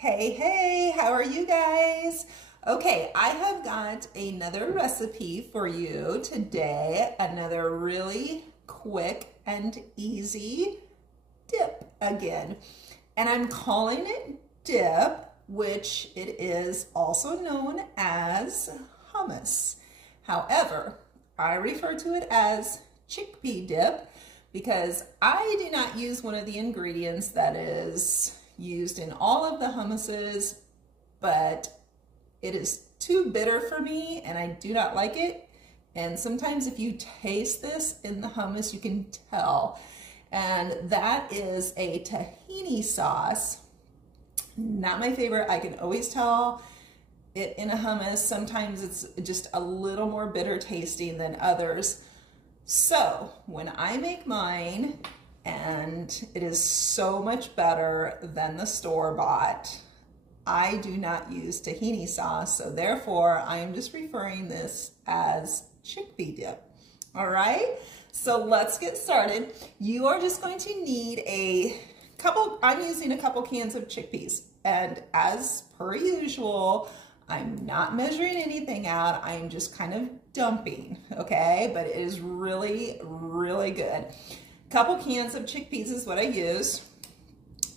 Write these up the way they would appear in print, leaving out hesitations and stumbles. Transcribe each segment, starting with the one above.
Hey, how are you guys? Okay, I have got another recipe for you today. Another really quick and easy dip again. And I'm calling it dip, which it is also known as hummus. However, I refer to it as chickpea dip because I do not use one of the ingredients that is used in all of the hummuses, but it is too bitter for me and I do not like it. And sometimes if you taste this in the hummus, you can tell. And that is a tahini sauce. Not my favorite. I can always tell it in a hummus. Sometimes it's just a little more bitter tasting than others. So when I make mine, and it is so much better than the store-bought, I do not use tahini sauce, so therefore I am just referring this as chickpea dip. All right, so let's get started. You are just going to need a couple, I'm using a couple cans of chickpeas, and as per usual, I'm not measuring anything out. I'm just kind of dumping, okay? But it is really, really good. Couple cans of chickpeas is what I use.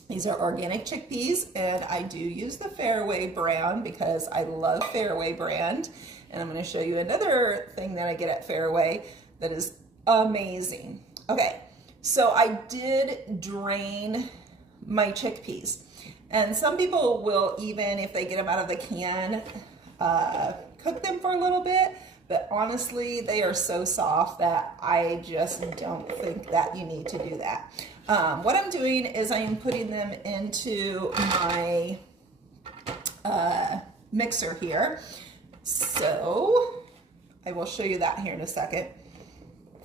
These are organic chickpeas, and I do use the Fairway brand because I love Fairway brand. And I'm going to show you another thing that I get at Fairway that is amazing. Okay, so I did drain my chickpeas. And some people will, even if they get them out of the can, cook them for a little bit. But honestly, they are so soft that I just don't think that you need to do that. What I'm doing is I am putting them into my mixer here. So I will show you that here in a second.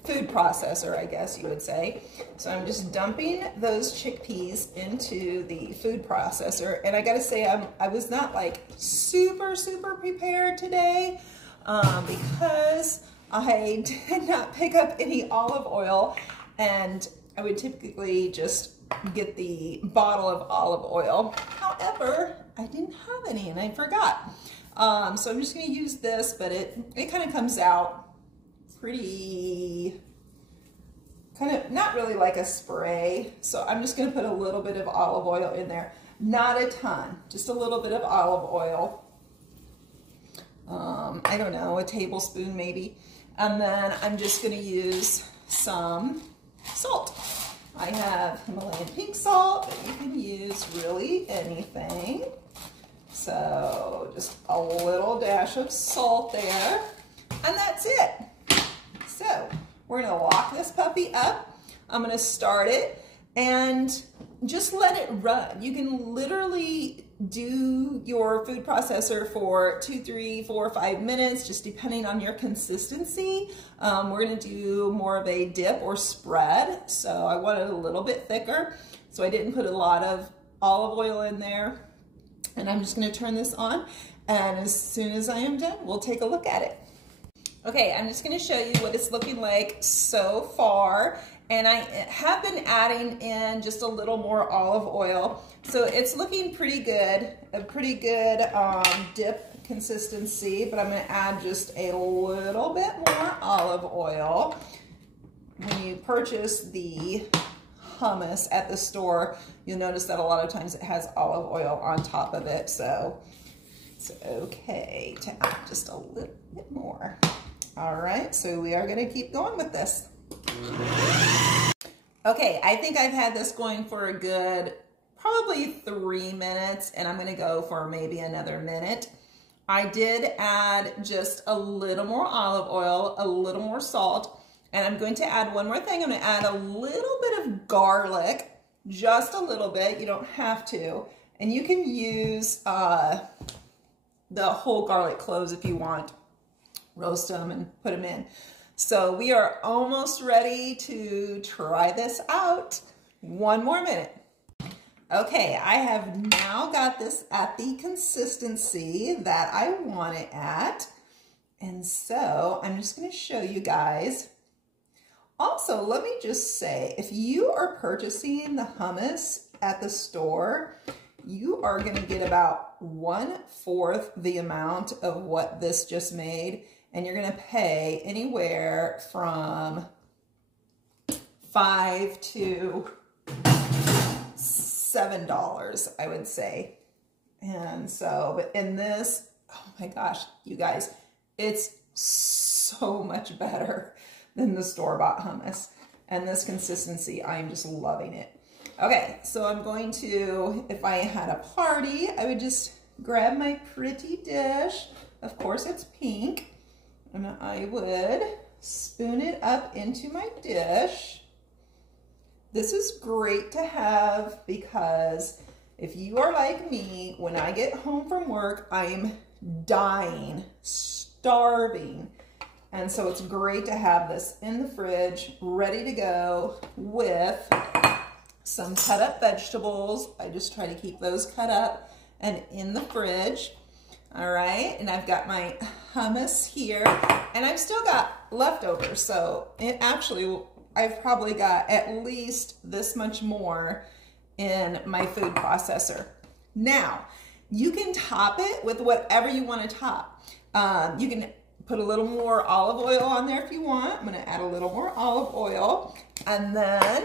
Food processor, I guess you would say. So I'm just dumping those chickpeas into the food processor. And I gotta say, I was not like super prepared today. Because I did not pick up any olive oil, and I would typically just get the bottle of olive oil. However, I didn't have any and I forgot. So I'm just going to use this, but it kind of comes out pretty, kind of not really like a spray. So I'm just going to put a little bit of olive oil in there. Not a ton, just a little bit of olive oil. I don't know, a tablespoon maybe. And then I'm just going to use some salt. I have Himalayan pink salt, but you can use really anything. So just a little dash of salt there, and that's it. So we're going to lock this puppy up. I'm going to start it and just let it run. You can literally do your food processor for 2, 3, 4, 5 minutes, just depending on your consistency. We're going to do more of a dip or spread, so I want it a little bit thicker. So I didn't put a lot of olive oil in there. And I'm just going to turn this on, and as soon as I am done, we'll take a look at it. Okay, I'm just going to show you what it's looking like so far. And I have been adding in just a little more olive oil. So it's looking pretty good, a pretty good dip consistency, but I'm going to add just a little bit more olive oil. When you purchase the hummus at the store, you'll notice that a lot of times it has olive oil on top of it. So it's okay to add just a little bit more. All right, so we are going to keep going with this. Okay, I think I've had this going for a good, probably 3 minutes, and I'm going to go for maybe another minute. I did add just a little more olive oil, a little more salt, and I'm going to add one more thing. I'm going to add a little bit of garlic, just a little bit. You don't have to. And you can use the whole garlic cloves if you want. Roast them and put them in. So we are almost ready to try this out. 1 more minute. Okay, I have now got this at the consistency that I want it at. And so I'm just going to show you guys. Also, let me just say, if you are purchasing the hummus at the store, you are gonna get about 1/4 the amount of what this just made, and you're gonna pay anywhere from $5 to $7, I would say. And so, but in this, oh my gosh, you guys, it's so much better than the store-bought hummus. And this consistency, I'm just loving it. Okay, so I'm going to, if I had a party, I would just grab my pretty dish. Of course, it's pink. And I would spoon it up into my dish. This is great to have because if you are like me, when I get home from work, I am dying, starving. And so it's great to have this in the fridge, ready to go with some cut up vegetables. I just try to keep those cut up and in the fridge. All right, and I've got my hummus here, and I've still got leftovers. So it actually, I've probably got at least this much more in my food processor. Now, you can top it with whatever you want to top. You can put a little more olive oil on there if you want. I'm gonna add a little more olive oil. And then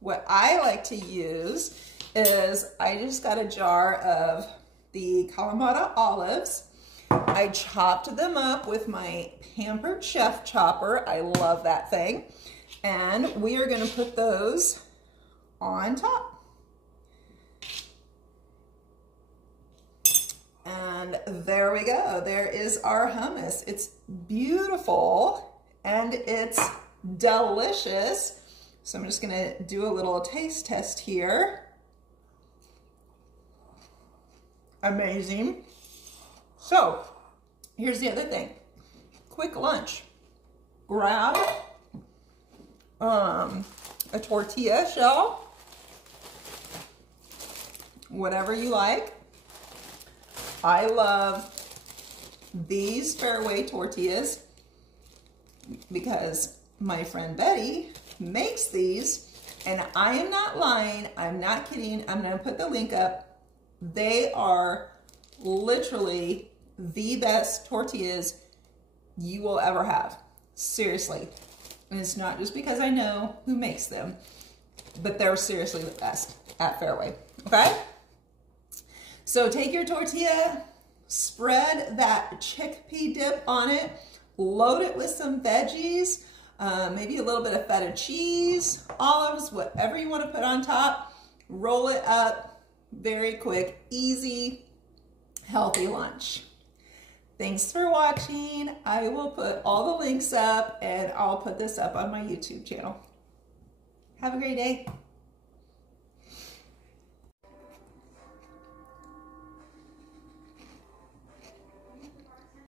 what I like to use is I just got a jar of the Kalamata olives. I chopped them up with my Pampered Chef chopper. I love that thing. And we are gonna put those on top. And there we go. There is our hummus. It's beautiful and it's delicious. So I'm just gonna do a little taste test here. Amazing. So here's the other thing. Quick lunch. Grab a tortilla shell, whatever you like. I love these Fairway tortillas because my friend Betty makes these, and I am not lying, I'm not kidding. I'm gonna put the link up. They are literally the best tortillas you will ever have. Seriously. And it's not just because I know who makes them, but they're seriously the best at Fairway, okay? So take your tortilla, spread that chickpea dip on it, load it with some veggies, maybe a little bit of feta cheese, olives, whatever you want to put on top. Roll it up, very quick, easy, healthy lunch. Thanks for watching. I will put all the links up, and I'll put this up on my YouTube channel. Have a great day.